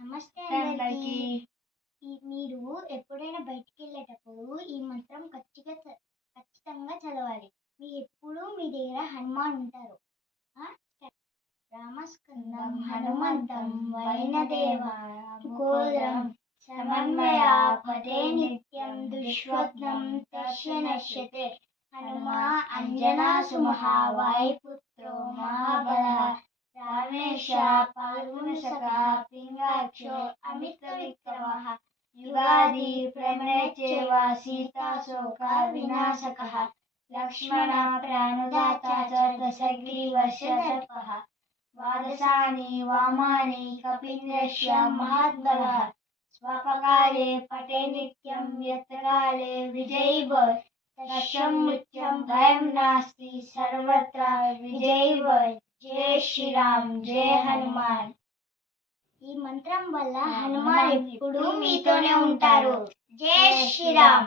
నమస్తే అందరికీ. మీరు ఎప్పుడైనా బయటికెళ్ళేటప్పుడు ఈ మంత్రం ఖచ్చితంగా చదవాలి. ఎప్పుడు మీ దగ్గర హనుమాన్ ఉంటారు. రామస్కందం హనుమంతం వైనదేవం సమన్వయా పదే నిత్యం దుష్వప్నం తస్య నశ్యతే. హనుమా అంజనా సుమహా వాయుపుత్రో మహాబలః రామేశ పాల్గుణసఖా పింగాక్షో అమిత విక్రమః యుగాది ప్రమేయ చైవ సీతాశోక వినాశకః లక్ష్మణ ప్రాణదాత చ దశగ్రీవస్య దర్పః ద్వాదశాని వామాని కపీంద్రస్య మహాత్బలః స్వపకారే పటే నిత్యం యత్ర కాలే విజయీ భవేత్ తస్య మృత్యుం భయం నాస్తి సర్వత్ర విజయీ భవేత్. జై శ్రీరామ్, జై హనుమాన్. ఈ మంత్రం వల్ల హనుమాన్ ఎప్పుడూ మీతోనే ఉంటారు. జై శ్రీరామ్.